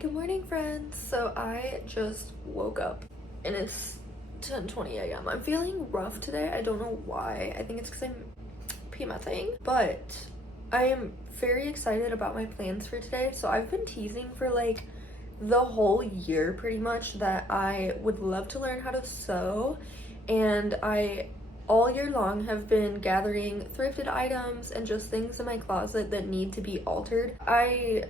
Good morning, friends. So I just woke up and it's 10:20 a.m. I'm feeling rough today. I don't know why. I think it's because I'm PMSing, but I am very excited about my plans for today. So I've been teasing for like the whole year pretty much that I would love to learn how to sew, and I all year long have been gathering thrifted items and just things in my closet that need to be altered. I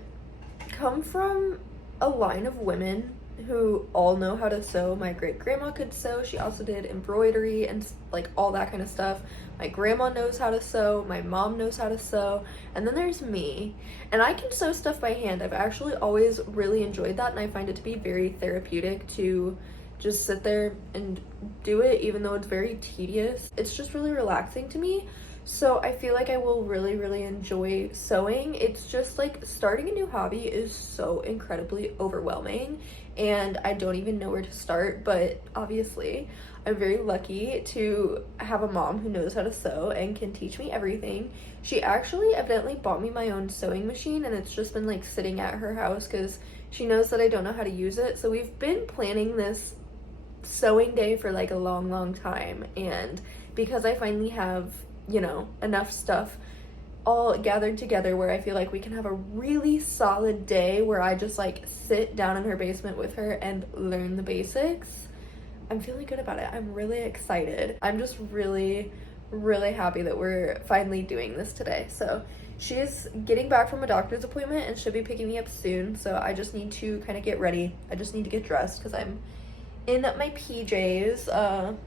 come from a line of women who all know how to sew. My great grandma could sew. She also did embroidery and like all that kind of stuff. My grandma knows how to sew. My mom knows how to sew. And then there's me. And I can sew stuff by hand. I've actually always really enjoyed that, and I find it to be very therapeutic to just sit there and do it, even though it's very tedious. It's just really relaxing to me. So I feel like I will really enjoy sewing. It's just like starting a new hobby is so incredibly overwhelming and I don't even know where to start, but obviously I'm very lucky to have a mom who knows how to sew and can teach me everything. She actually evidently bought me my own sewing machine, and it's just been like sitting at her house because she knows that I don't know how to use it. So we've been planning this sewing day for like a long time, and because I finally have enough stuff all gathered together where I feel like we can have a really solid day where I just like sit down in her basement with her and learn the basics. I'm feeling good about it. I'm really excited. I'm just really happy that we're finally doing this today. So she's getting back from a doctor's appointment and should be picking me up soon. So I just need to kind of get ready. I just need to get dressed because I'm in my PJs.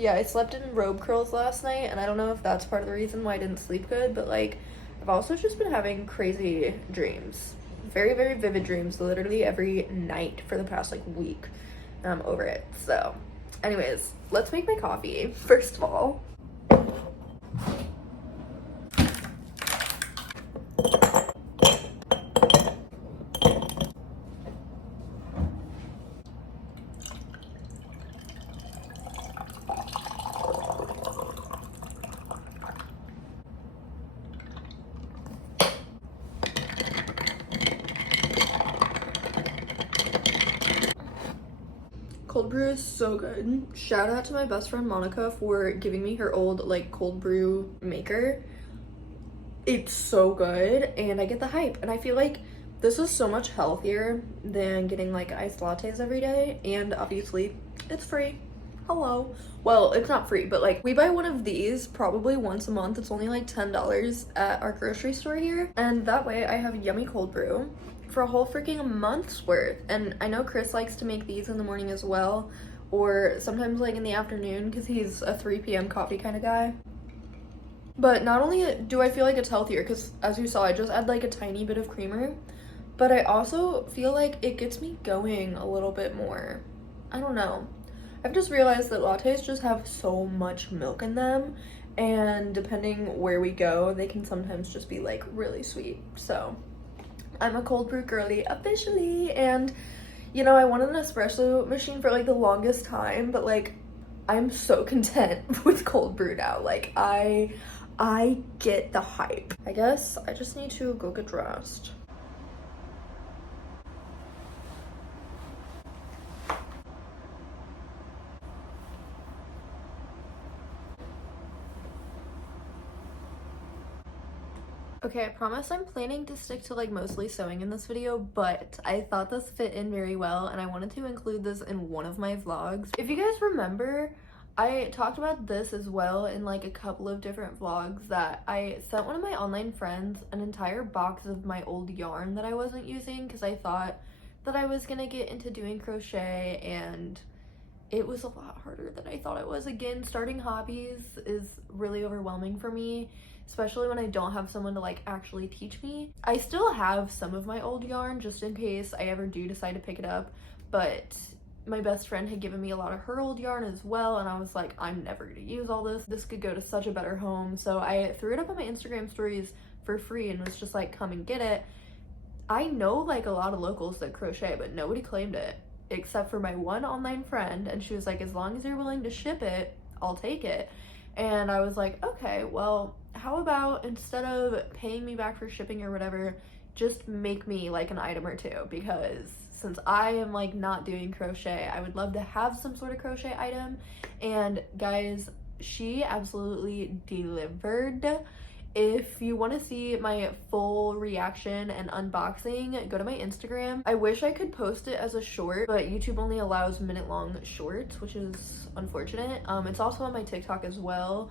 Yeah, I slept in robe curls last night, and I don't know if that's part of the reason why I didn't sleep good, but like I've also just been having crazy dreams. Very vivid dreams literally every night for the past like week. And I'm over it. So anyways, let's make my coffee first of all. Cold brew is so good. Shout out to my best friend Monica for giving me her old like cold brew maker. It's so good and I get the hype, and I feel like this is so much healthier than getting like iced lattes every day, and obviously it's free. Hello. Well, it's not free, but like we buy one of these probably once a month. It's only like $10 at our grocery store here, and that way I have yummy cold brew for a whole freaking month's worth. And I know Chris likes to make these in the morning as well, or sometimes like in the afternoon because he's a 3 p.m. coffee kind of guy. But not only do I feel like it's healthier, because as you saw I just add like a tiny bit of creamer, but I also feel like it gets me going a little bit more. I don't know. I've just realized that lattes just have so much milk in them, and depending where we go, they can sometimes just be like really sweet. So I'm a cold brew girly officially, and I wanted an espresso machine for like the longest time, but like I'm so content with cold brew now. Like I get the hype. I guess I just need to go get dressed. Okay, I promise I'm planning to stick to like mostly sewing in this video, but I thought this fit in very well and I wanted to include this in one of my vlogs. If you guys remember, I talked about this as well in like a couple of different vlogs, that I sent one of my online friends an entire box of my old yarn that I wasn't using because I thought that I was gonna get into doing crochet, and it was a lot harder than I thought it was. Again, starting hobbies is really overwhelming for me, especially when I don't have someone to like actually teach me. I still have some of my old yarn just in case I ever do decide to pick it up, but my best friend had given me a lot of her old yarn as well, and I was like, I'm never gonna use all this. This could go to such a better home. So I threw it up on my Instagram stories for free and was just like, come and get it. I know like a lot of locals that crochet, but nobody claimed it except for my one online friend, and she was like, as long as you're willing to ship it, I'll take it. And I was like, okay, well, how about instead of paying me back for shipping or whatever, just make me like an item or two, because since I am like not doing crochet, I would love to have some sort of crochet item. And guys, she absolutely delivered. If you want to see my full reaction and unboxing, go to my Instagram. I wish I could post it as a short, but YouTube only allows minute-long shorts, which is unfortunate. It's also on my TikTok as well.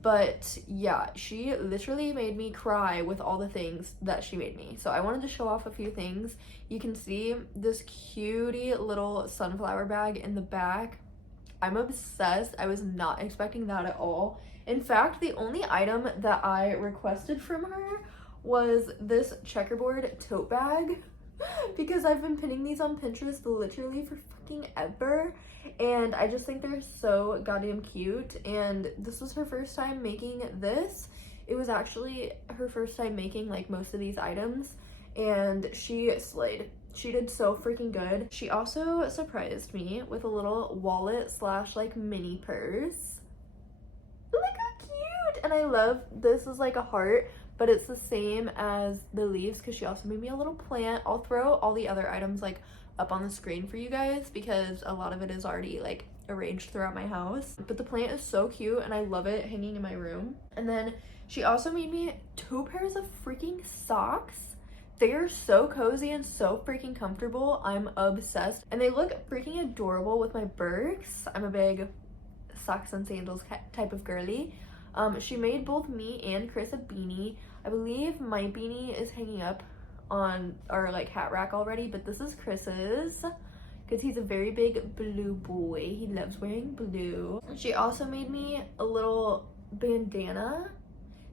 But yeah, she literally made me cry with all the things that she made me. So I wanted to show off a few things. You can see this cutie little sunflower bag in the back. I'm obsessed. I was not expecting that at all. In fact, the only item that I requested from her was this checkerboard tote bag, because I've been pinning these on Pinterest literally for fucking ever, and I just think they're so goddamn cute. And this was her first time making this. It was actually her first time making like most of these items, and she slayed. She did so freaking good. She also surprised me with a little wallet slash like mini purse. Look how cute! And I love, this is like a heart, but it's the same as the leaves, because she also made me a little plant. I'll throw all the other items like up on the screen for you guys, because a lot of it is already like arranged throughout my house. But the plant is so cute and I love it hanging in my room. And then she also made me 2 pairs of freaking socks. They are so cozy and so freaking comfortable. I'm obsessed. And they look freaking adorable with my Birks. I'm a big socks and sandals type of girly. She made both me and Chris a beanie. I believe my beanie is hanging up on our like hat rack already, but this is Chris's, because he's a very big blue boy. He loves wearing blue. She also made me a little bandana.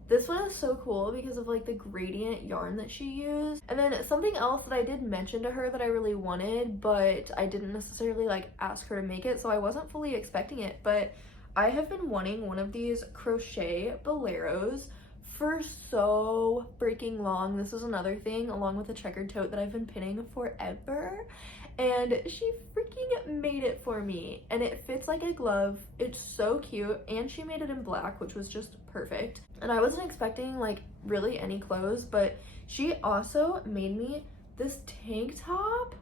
This one is so cool because of like the gradient yarn that she used. And then something else that I did mention to her that I really wanted, but I didn't necessarily like ask her to make it, so I wasn't fully expecting it, but I have been wanting one of these crochet boleros for so freaking long. This is another thing along with the checkered tote that I've been pinning forever, and she freaking made it for me, and it fits like a glove. It's so cute, and she made it in black, which was just perfect. And I wasn't expecting like really any clothes, but she also made me this tank top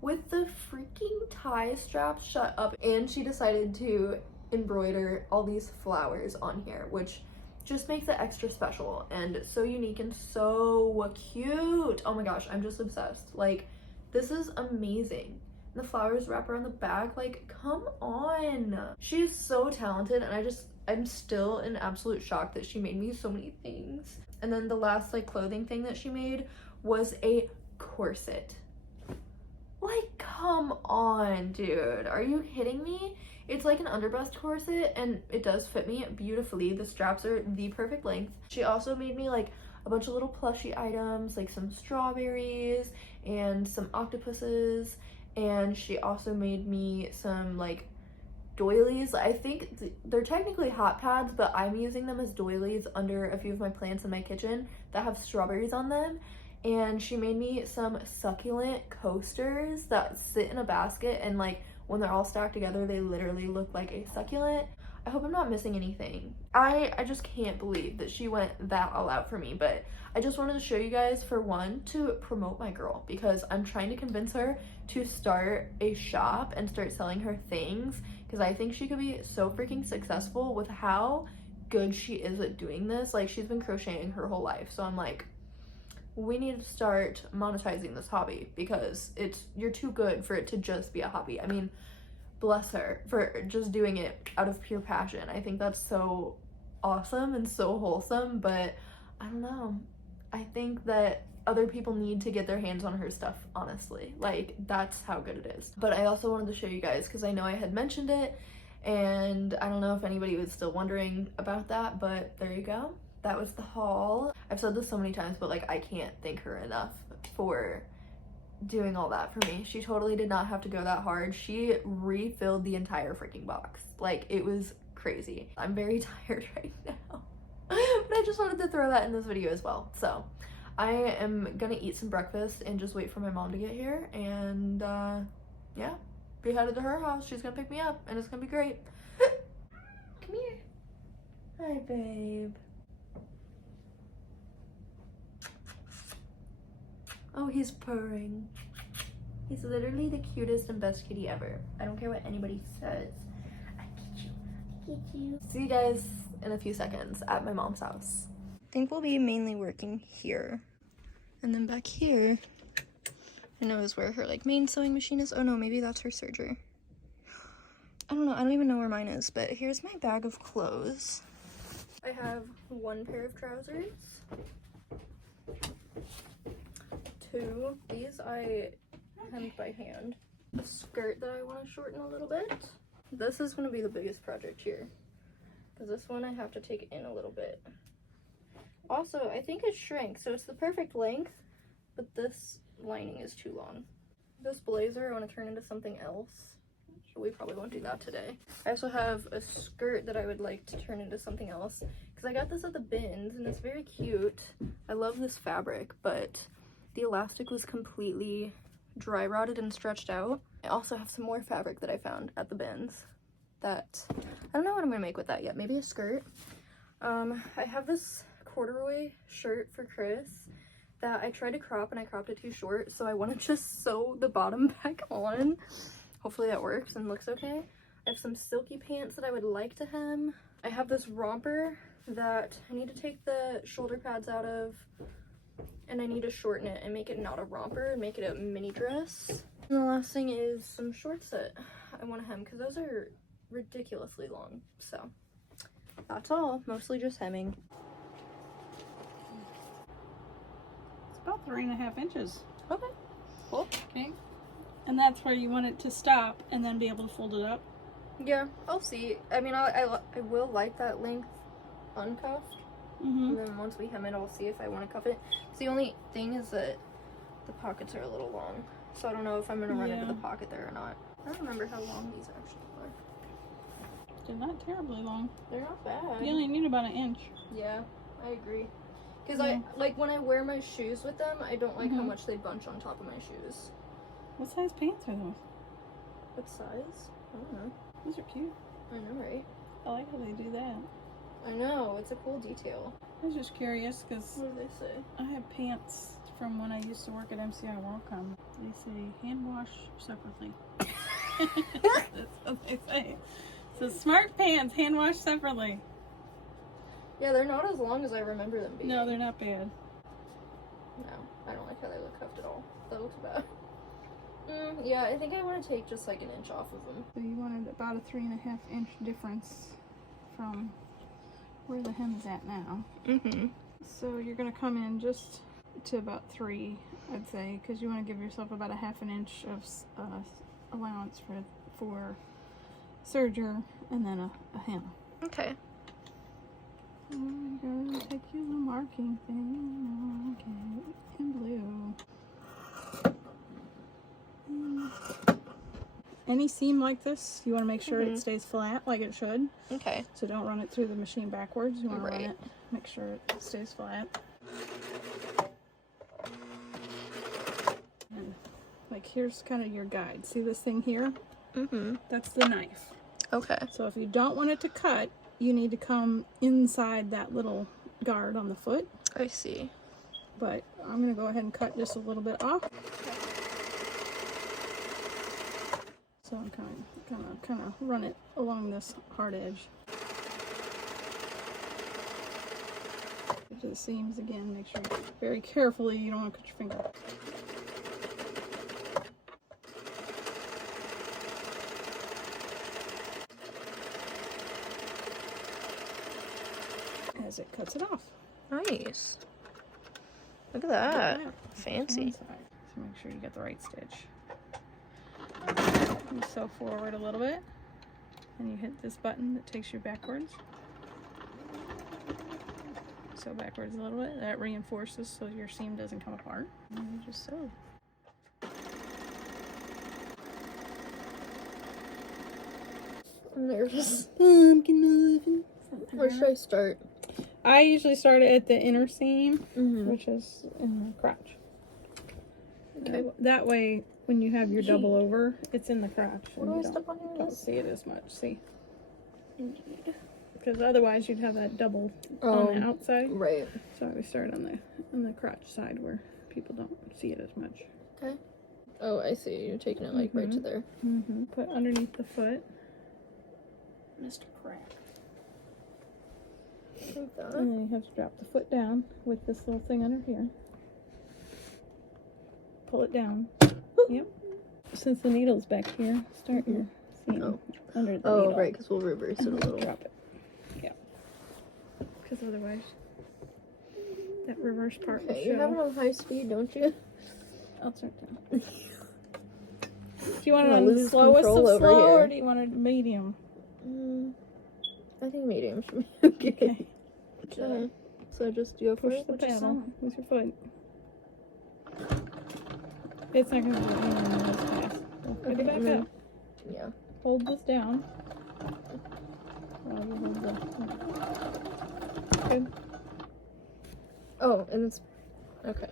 with the freaking tie straps shut up, and she decided to embroider all these flowers on here, which just makes it extra special and so unique and so cute. Oh my gosh, I'm just obsessed. Like, this is amazing. And the flowers wrap around the back, like, come on. She's so talented, and I'm still in absolute shock that she made me so many things. And then the last like clothing thing that she made was a corset. Like, come on, dude, are you kidding me? It's like an underbust corset, and it does fit me beautifully. The straps are the perfect length. She also made me like a bunch of little plushie items, like some strawberries and some octopuses, and she also made me some like doilies. I think they're technically hot pads, but I'm using them as doilies under a few of my plants in my kitchen that have strawberries on them. And she made me some succulent coasters that sit in a basket, and like when they're all stacked together, they literally look like a succulent. I hope I'm not missing anything. I just can't believe that she went that all out for me, but I just wanted to show you guys, for one, to promote my girl, because I'm trying to convince her to start a shop and start selling her things, because I think she could be so freaking successful with how good she is at doing this. Like, she's been crocheting her whole life, so I'm like, we need to start monetizing this hobby, because you're too good for it to just be a hobby. I mean, bless her for just doing it out of pure passion. I think that's so awesome and so wholesome, but I don't know. I think that other people need to get their hands on her stuff, honestly. Like, that's how good it is. But I also wanted to show you guys, because I know I had mentioned it, and I don't know if anybody was still wondering about that, but there you go. That was the haul. I've said this so many times, but like, I can't thank her enough for doing all that for me. She totally did not have to go that hard. She refilled the entire freaking box. Like, it was crazy. I'm very tired right now, but I just wanted to throw that in this video as well. So I am gonna eat some breakfast and just wait for my mom to get here, and yeah, be headed to her house. She's gonna pick me up, and it's gonna be great. Come here. Hi, babe. Oh, he's purring. He's literally the cutest and best kitty ever. I don't care what anybody says. I get you. I get you. See you guys in a few seconds at my mom's house. I think we'll be mainly working here. And then back here, I know is where her like main sewing machine is. Oh no, maybe that's her serger. I don't know. I don't even know where mine is, but here's my bag of clothes. I have one pair of trousers. Two. These I hemmed by hand. A skirt that I want to shorten a little bit. This is going to be the biggest project here, because this one I have to take in a little bit. Also, I think it shrank, so it's the perfect length, but this lining is too long. This blazer I want to turn into something else. We probably won't do that today. I also have a skirt that I would like to turn into something else, because I got this at the bins and it's very cute. I love this fabric, but the elastic was completely dry rotted and stretched out. I also have some more fabric that I found at the bins that I don't know what I'm gonna make with that yet. Maybe a skirt. I have this corduroy shirt for Chris that I tried to crop and I cropped it too short, so I want to just sew the bottom back on. Hopefully that works and looks okay. I have some silky pants that I would like to hem. I have this romper that I need to take the shoulder pads out of, and I need to shorten it and make it not a romper and make it a mini dress. And the last thing is some shorts that I want to hem because those are ridiculously long. So that's all, mostly just hemming. It's about 3.5 inches. Okay, cool. Okay. And that's where you want it to stop and then be able to fold it up. Yeah, I'll see. I mean, I will like that length uncuffed. And then once we hem it, I'll see if I want to cuff it. So the only thing is that the pockets are a little long. So I don't know if I'm going to run into the pocket there or not. I don't remember how long these actually are. They're not terribly long. They're not bad. You only need about 1 inch. Yeah, I agree. Because I like when I wear my shoes with them, I don't like how much they bunch on top of my shoes. What size pants are those? What size? I don't know. Those are cute. I know, right? I like how they do that. I know, it's a cool detail. I was just curious because What do they say? I have pants from when I used to work at MCI WorldCom. They say hand wash separately. That's what they say. So smart pants, hand wash separately. Yeah, they're not as long as I remember them being. No, they're not bad. No, I don't like how they look cuffed at all. That looks bad. Yeah, I think I want to take just like 1 inch off of them. So you wanted about a 3.5 inch difference from where the hem is at now. So you're going to come in just to about 3, I'd say, because you want to give yourself about a 1/2 inch of allowance for serger and then a hem. Okay. I'm going to take your little marking thing. Okay, in blue. Any seam like this, you want to make sure it stays flat like it should. Okay. So don't run it through the machine backwards. You want to run it, make sure it stays flat. And like here's kind of your guide. See this thing here? That's the knife. Okay. So if you don't want it to cut, you need to come inside that little guard on the foot. I see. But I'm going to go ahead and cut just a little bit off. So I'm kind of run it along this hard edge. Get to the seams again. Make sure very carefully you don't want to cut your finger. As it cuts it off. Nice. Look at that. Fancy. So make sure you get the right stitch. You sew forward a little bit, and you hit this button that takes you backwards. Sew backwards a little bit. That reinforces so your seam doesn't come apart. And you just sew. I'm nervous. Where should I start? I usually start at the inner seam, which is in the crotch. Okay. That way, when you have your double over, it's in the crotch. And you don't see it as much. See? Because otherwise, you'd have that double on the outside. Right. So I would start on the crotch side where people don't see it as much. Okay. Oh, I see. You're taking it like right to there. Put underneath the foot. Mr. Crack. Like that. And then you have to drop the foot down with this little thing under here. Pull it down. Yep. Since the needle's back here, start your seam under the needle. Oh, right, because we'll reverse it a little. Drop it. Yeah. Because otherwise, that reverse part will show. You have it on high speed, don't you? I'll start down. Do you want it I'm on gonna the lose slowest of control over slow, here. or do you want it medium? I think medium should be okay. Okay. So just go for Push it. the pedal with your foot. It's not going to do anything this fast. Put it back up. Yeah. Hold this down. While you hold the... Good. Oh, and it's... Okay.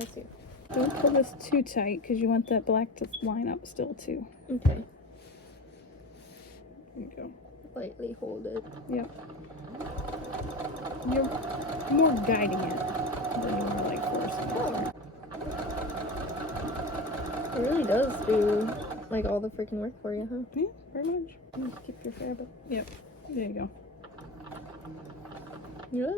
I see. Don't pull this too tight, because you want that black to line up still, too. Okay. There you go. Lightly hold it. Yep. You're more guiding it than you are, like, forcing it. It really does do, like, all the freaking work for you, huh? Yeah, very much. Just keep your fabric. Yep. There you go. Yeah.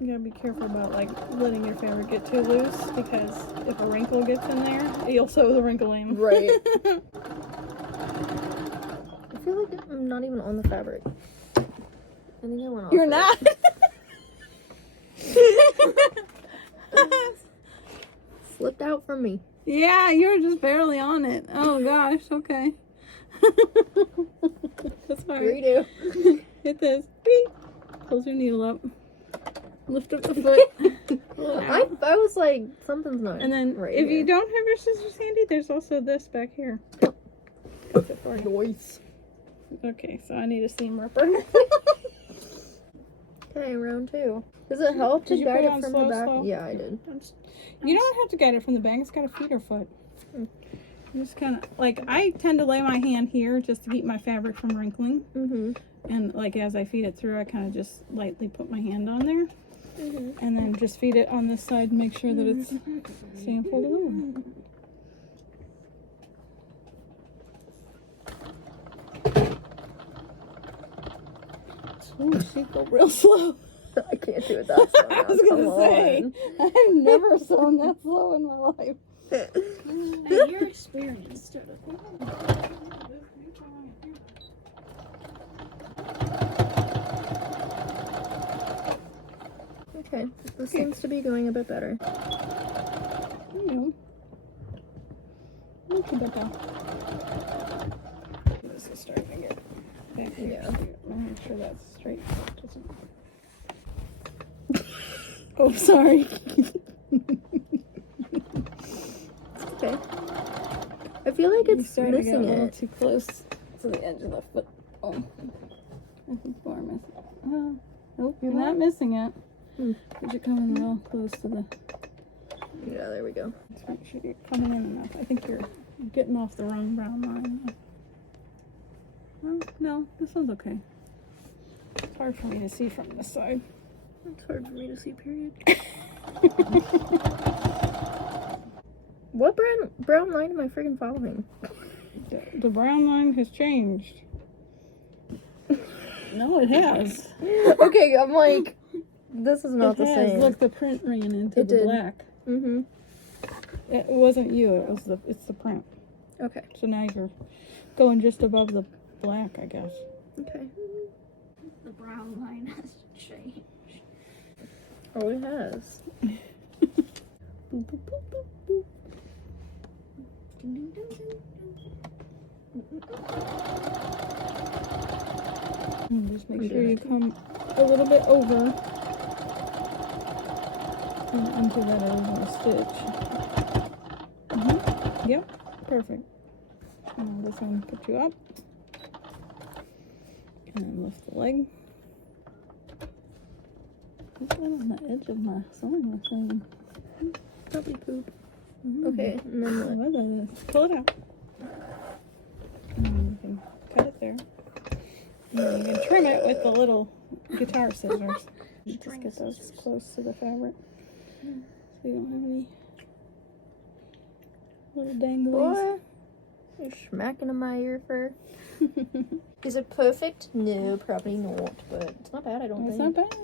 You gotta be careful about, like, letting your fabric get too loose, because if a wrinkle gets in there, you'll sew the wrinkle in. Right. I feel like I'm not even on the fabric. I think I went off. You're it. not? Slipped out from me. Yeah, you're just barely on it. Oh gosh, okay. That's fine. Redo. Hit this. Beep. Close your needle up. Lift up the foot. I was like, something's not. And then right if here. you don't have your scissors handy, there's also this back here. Noise. Okay, so I need a seam ripper. Okay, round 2. Does it help to Did you guide put it it on from slow, the back? slow? Yeah, I did. You don't have to guide it from the back. It's got a feeder foot. You just kind of, like, I tend to lay my hand here just to keep my fabric from wrinkling. And, like, as I feed it through, I kind of just lightly put my hand on there. And then just feed it on this side and make sure that it's staying folded over. Ooh, she go real slow. I can't do it that slow. I was gonna say, I've never sewn that slow in my life. You're experienced at it. Okay, this seems to be going a bit better. You know. Mucho better. This is starting to get back here. Yeah. Make sure that's straight. Oh, sorry. Okay. I feel like it's starting to get a missing little it. too close to the edge of the foot. Oh, I think you are missing it. Nope, you're not missing it. But you're coming real close to the... Yeah, there we go. Let's make sure you're coming in enough. I think you're getting off the wrong brown line. Well, no, this one's okay. It's hard for me to see from this side. It's hard for me to see, period. What brown line am I freaking following? The brown line has changed. No, it has. Okay, I'm like, this is not It the has. same. Look, the print ran into It the did. black. It wasn't you. It's the print. Okay. So now you're going just above the black, I guess. Okay. The brown line has changed. Oh, it has. Boop, boop, boop, boop, boop. And just make sure you come a little bit over and into that original stitch. Yep, perfect. And this one put you up. And then lift the leg. What's that on the edge of my sewing machine? Probably poop. Okay, and then what? What is this? Pull it out. And then you can cut it there. And then you can trim it with the little guitar scissors. Just get those close to the fabric. So So you don't have any little danglies. Boy, you're smacking in my ear fur. Is it perfect? No, probably not, but it's not bad, I don't It's think. not bad.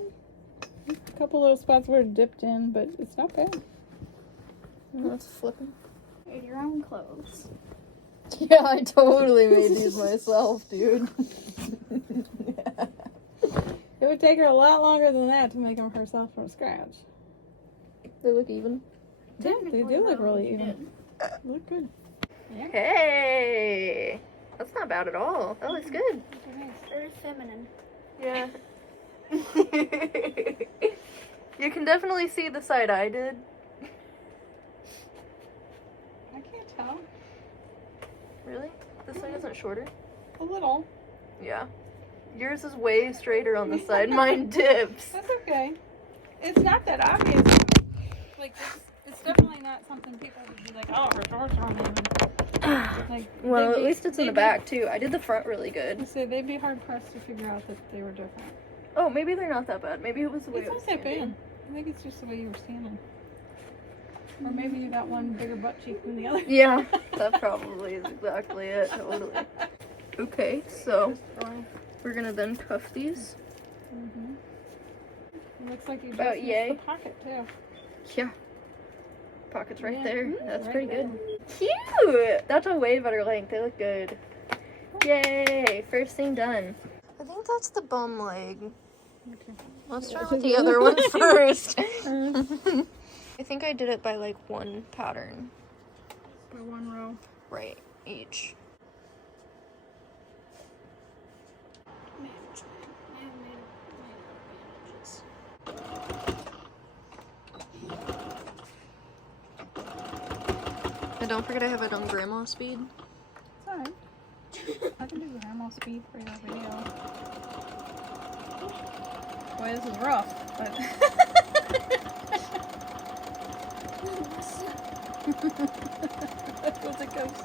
A couple little spots where it dipped in, but it's not bad. That's flipping. Made your own clothes. Yeah, I totally made these myself, dude. It would take her a lot longer than that to make them herself from scratch. They look even. Yeah, they do look really You even. Look good. Yeah. Hey! That's not bad at all. That looks good. Very feminine. Yeah. You can definitely see the side I did. I can't tell. Really? This side isn't shorter? A little. Yeah. Yours is way straighter on the side. Mine dips. That's okay. It's not that obvious. Like, it's definitely not something people would be like, oh, her shorts are uneven. Like, Well, they'd at be- least it's in the they'd be- back, too. I did the front really good. So they'd be hard pressed to figure out that they were different. Oh, maybe they're not that bad. Maybe it was the way It's I was not that standing. bad. I think it's just the way you were standing. Or maybe you got one bigger butt cheek than the other. Yeah, that probably is exactly it. Totally. Okay, so we're gonna then cuff these. Mm-hmm. It looks like you just About missed yay. the pocket too. Yeah. Pockets right Yeah. there. That's Right pretty there. good. Cute! That's a way better length. They look good. Yay! First thing done. I think that's the bum leg. Okay. Let's start with the other one first. I think I did it by like one pattern. By one row. Right, each. And don't forget I have it on grandma speed. It's alright. I can do grandma speed for your video. Boy, this is rough, but I don't think I've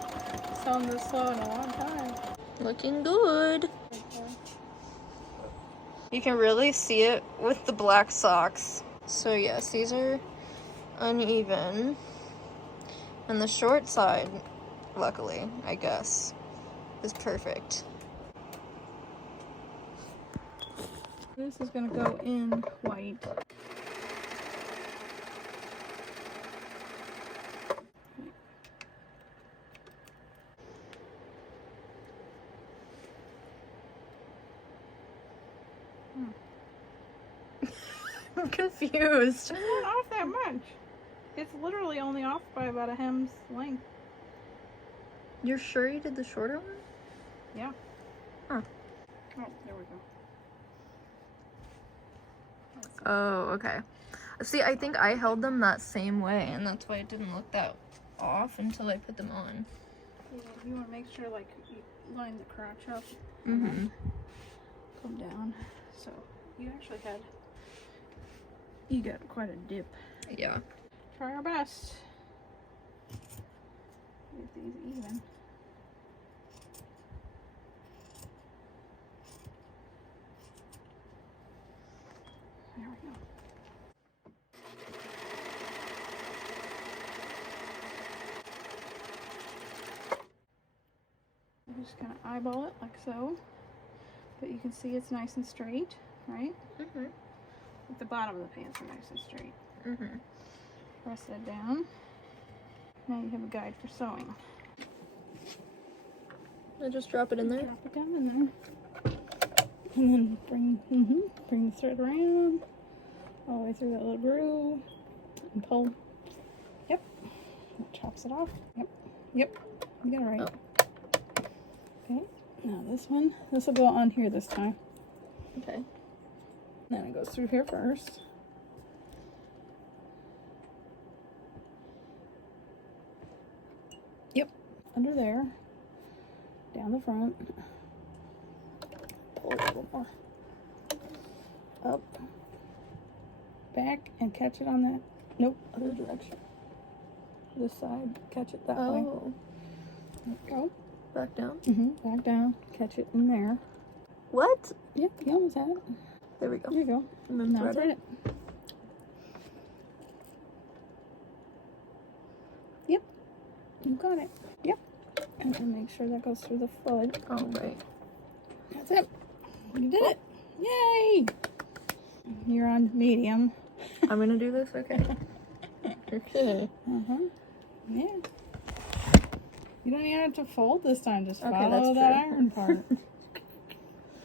sewn this slow in a long time. Looking good. You can really see it with the black socks. So yes, these are uneven. And the short side, luckily, I guess, is perfect. This is gonna go in white. I'm confused. It's not off that much. It's literally only off by about a hem's length. You're sure you did the shorter one? Yeah. Huh. Oh, there we go. Oh, okay. See, I think I held them that same way, and that's why it didn't look that off until I put them on. Yeah, you want to make sure, like, you line the crotch up. Mm-hmm. Come down. So, you actually you got quite a dip. Yeah. Try our best. Get these even. There we go. I'm just gonna eyeball it like so, but you can see it's nice and straight, right? Mm-hmm. Like the bottom of the pants are nice and straight. Mm-hmm. Press that down. Now you have a guide for sewing. I just drop it in there. Drop it down in there. And then bring the thread around all the way through that little groove and pull. Yep. That chops it off. Yep. Yep. You got it right. Oh. Okay. Now this one. This will go on here this time. Okay. Then it goes through here first. Yep. Under there. Down the front. Pull a little more. Up. Back and catch it on that. Nope, other direction. This side. Catch it that way. Oh. There we go. Back down. Back down. Catch it in there. What? Yep, you almost had it. There we go. There you go. And then Now thread thread it. it. You got it. Yep. And then make sure that goes through the foot. Oh, right. That's it. You did it. Yay! You're on medium. I'm gonna do this? Okay. Okay. Yeah. You don't even have to fold this time. Just Okay, follow that's that true. iron part.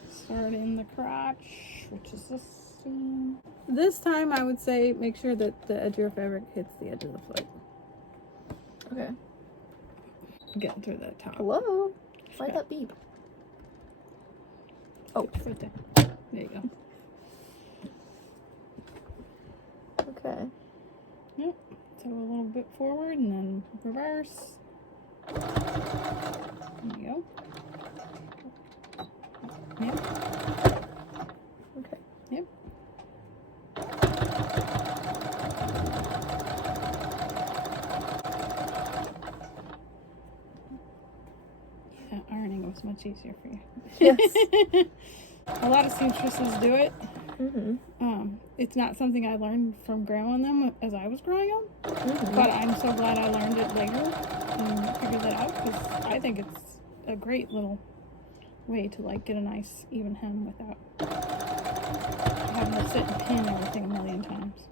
Start in the crotch, which is the seam. This time I would say make sure that the edge of your fabric hits the edge of the foot. Okay. Getting through that top. Hello? Why'd that beep? Oh. Get your foot there. There you go. Okay. Yep. So a little bit forward and then reverse. There you go. Yep. Okay. Yep. Yeah, ironing was much easier for you. Yes. A lot of seamstresses do it. Mm-hmm. It's not something I learned from grandma and them as I was growing up, Mm-hmm. but I'm so glad I learned it later and figured that out because I think it's a great little way to like get a nice even hem without having to sit and pin everything a million times.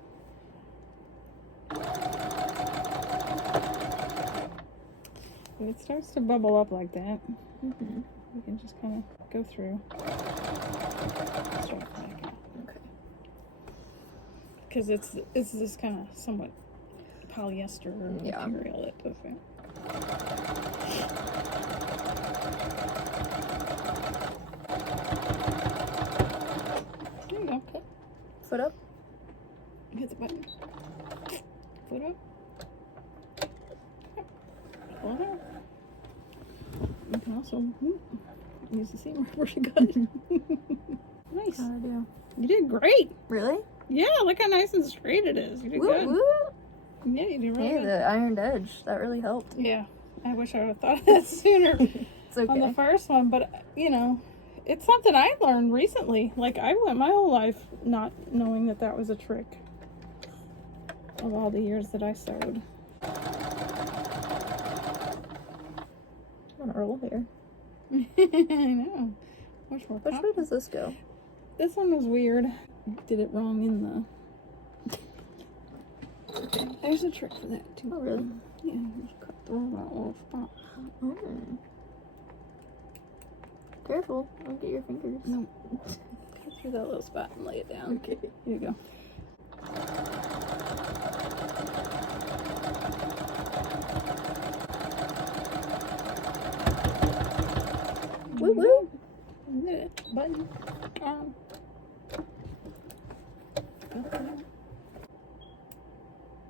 When it starts to bubble up like that, Mm-hmm. you can just kind of go through. Straight back out. Okay. Because it's this kind of somewhat polyester Yeah. material that does that. There you go. Okay. Foot up. Hit the button. Foot up. Yep. Pull it out. You can also use the seam pretty good. Nice. How'd I do? You did great. Really? Yeah, look how nice and straight it is. You did Woo good. woo. Yeah, you did really Hey, good. the ironed edge. That really helped. Yeah, I wish I would have thought of that sooner It's okay. on the first one, but you know, it's something I learned recently. Like I went my whole life not knowing that that was a trick of all the years that I sewed. I'm gonna roll here. I know. Much more Which way confident. does this go? This one was weird. Did it wrong in the. There's a trick for that too. Oh, really? Yeah, just cut through that little spot. Oh. Careful. Don't get your fingers. No. Cut through that little spot and lay it down. Okay. Here you go. Woo woo. You did it. Button. Arm.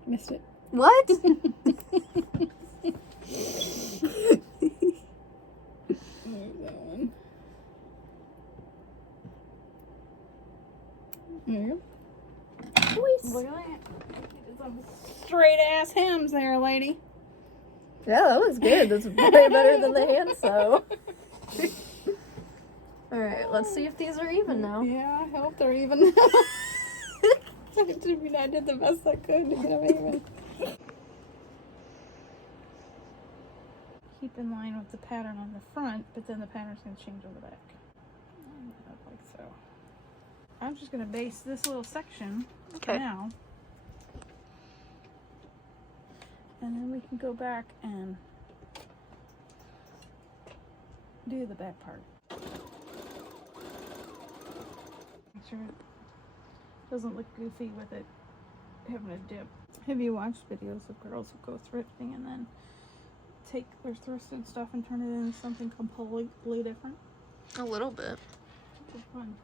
Missed it. What? There's that one. There you go. Look at that. Some straight ass hems there, lady. Yeah, that was good. That's way better than the hand sew. Alright, let's see if these are even now. Yeah, I hope they're even. I did the best I could to get them even. Keep in line with the pattern on the front, but then the pattern's going to change on the back. Like so. I'm just going to base this little section now. And then we can go back and do the back part. Make sure it doesn't look goofy with it having a dip. Have you watched videos of girls who go thrifting and then take their thrifted stuff and turn it into something completely different? A little bit. It's fun.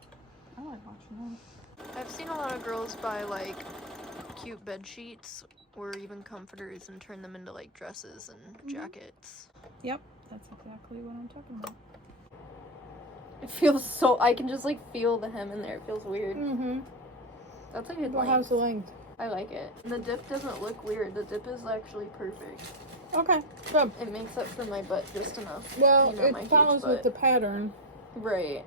I like watching those. I've seen a lot of girls buy like cute bed sheets or even comforters and turn them into like dresses and jackets. Yep, that's exactly what I'm talking about. It feels so, I can just like feel the hem in there. It feels weird. Mm-hmm. That's a good Well, length. how's the length? I like it. And the dip doesn't look weird. The dip is actually perfect. Okay, good. It makes up for my butt just enough. Well, You know, my it huge follows with butt. the pattern. Right.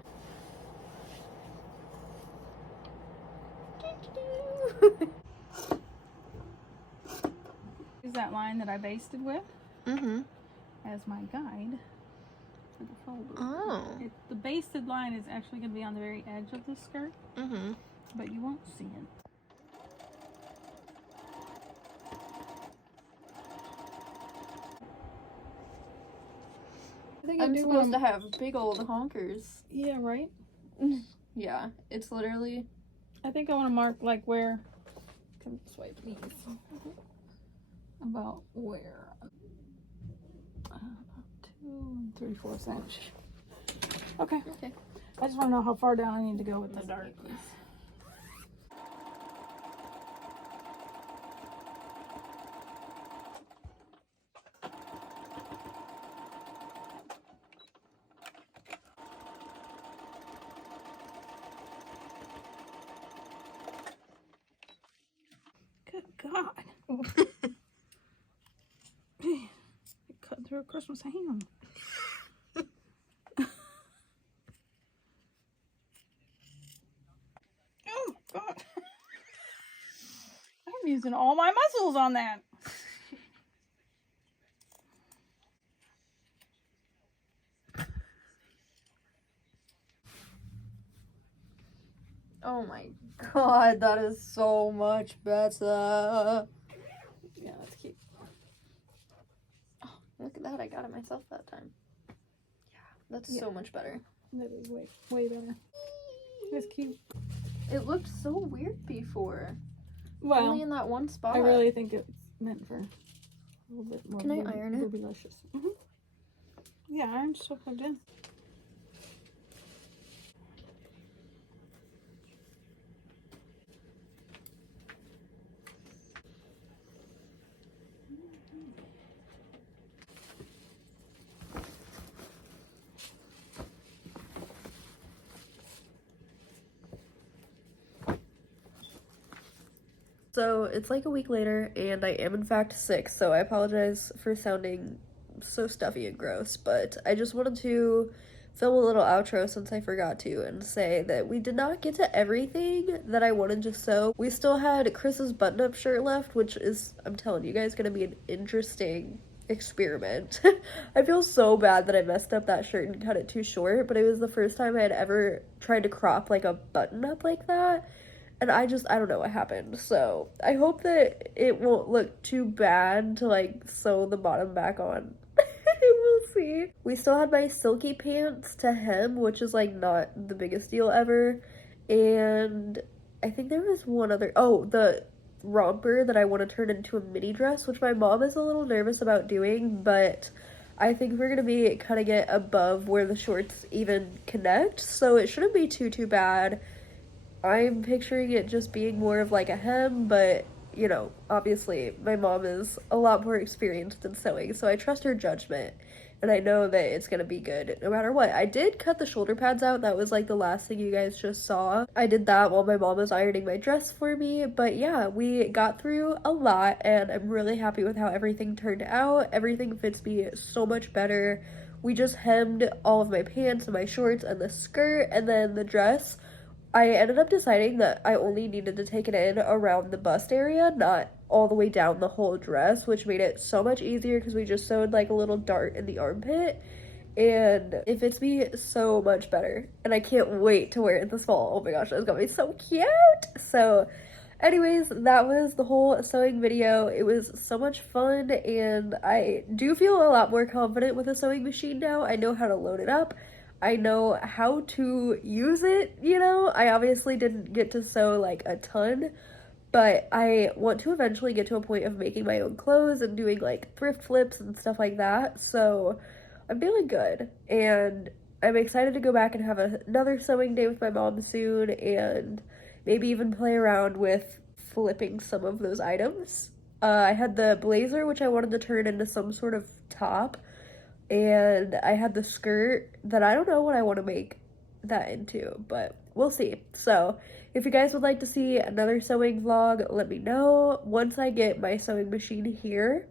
Is that line that I basted with? as my guide for the folder. Oh. The basted line is actually going to be on the very edge of the skirt, but you won't see it. I think I'm supposed to have big old honkers. Yeah, right? Yeah, it's literally... I think I want to mark like where... Come this way, please. About where? 2 3/4 inch. Okay. Okay. I just want to know how far down I need to go with the dart. Good God. It cut through a Christmas ham. Oh my God. I'm using all my muscles on that. Oh my God, that is so much better. Yeah, let's keep. Oh, look at that, I got it myself that time. Yeah, that's so much better. That is way better. That's cute. It looked so weird before. Well, only in that one spot. I really think it's meant for a little bit more. Can I iron it? Delicious. Yeah, iron's still plugged in. So it's like a week later, and I am in fact sick, so I apologize for sounding so stuffy and gross, but I just wanted to film a little outro since I forgot to, and say that we did not get to everything that I wanted to sew. We still had Chris's button-up shirt left, which is, I'm telling you guys, gonna be an interesting experiment. I feel so bad that I messed up that shirt and cut it too short, but it was the first time I had ever tried to crop like a button-up like that. And I don't know what happened. So I hope that it won't look too bad to like sew the bottom back on. We'll see. We still had my silky pants to hem, which is like not the biggest deal ever. And I think there was one other, oh, the romper that I want to turn into a mini dress, which my mom is a little nervous about doing, but I think we're gonna be cutting it above where the shorts even connect, so it shouldn't be too bad. I'm picturing it just being more of like a hem, but, you know, obviously my mom is a lot more experienced in sewing, so I trust her judgment, and I know that it's gonna be good no matter what. I did cut the shoulder pads out. That was like the last thing you guys just saw. I did that while my mom was ironing my dress for me, but yeah, we got through a lot, and I'm really happy with how everything turned out. Everything fits me so much better. We just hemmed all of my pants and my shorts and the skirt, and then the dress, I ended up deciding that I only needed to take it in around the bust area, not all the way down the whole dress, which made it so much easier because we just sewed like a little dart in the armpit, and it fits me so much better, and I can't wait to wear it this fall. Oh my gosh, that's gonna be so cute. So anyways, that was the whole sewing video. It was so much fun, and I do feel a lot more confident with a sewing machine now. I know how to load it up. I know how to use it, you know? I obviously didn't get to sew like a ton, but I want to eventually get to a point of making my own clothes and doing like thrift flips and stuff like that. So I'm feeling good, and I'm excited to go back and have another sewing day with my mom soon, and maybe even play around with flipping some of those items. I had the blazer, which I wanted to turn into some sort of top, and I had the skirt that I don't know what I want to make that into, but we'll see. So if you guys would like to see another sewing vlog, let me know. Once I get my sewing machine here,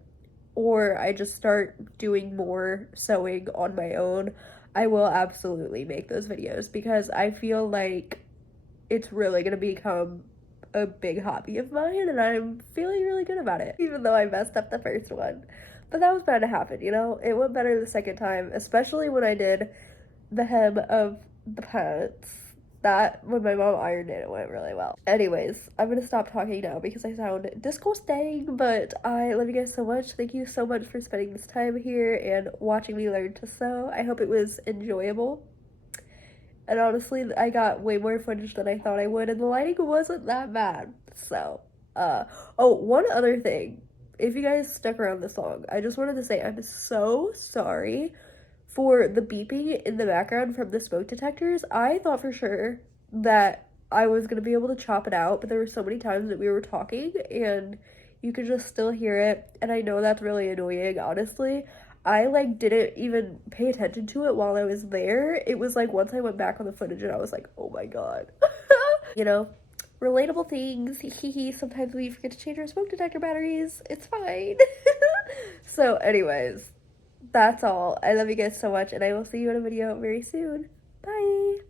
or I just start doing more sewing on my own, I will absolutely make those videos, because I feel like it's really gonna become a big hobby of mine, and I'm feeling really good about it, even though I messed up the first one. but that was bound to happen, you know? It went better the second time, especially when I did the hem of the pants. That, when my mom ironed it, it went really well. Anyways, I'm gonna stop talking now because I sound disgusting, but I love you guys so much. Thank you so much for spending this time here and watching me learn to sew. I hope it was enjoyable. And honestly, I got way more footage than I thought I would, and the lighting wasn't that bad. So, oh, one other thing. If you guys stuck around this long, I just wanted to say I'm so sorry for the beeping in the background from the smoke detectors. I thought for sure that I was going to be able to chop it out, but there were so many times that we were talking and you could just still hear it, and I know that's really annoying, honestly. I, like, didn't even pay attention to it while I was there. It was, like, once I went back on the footage and I was like, oh my god. You know, relatable things. Sometimes we forget to change our smoke detector batteries. It's fine. So, anyways, that's all. I love you guys so much, and I will see you in a video very soon. Bye!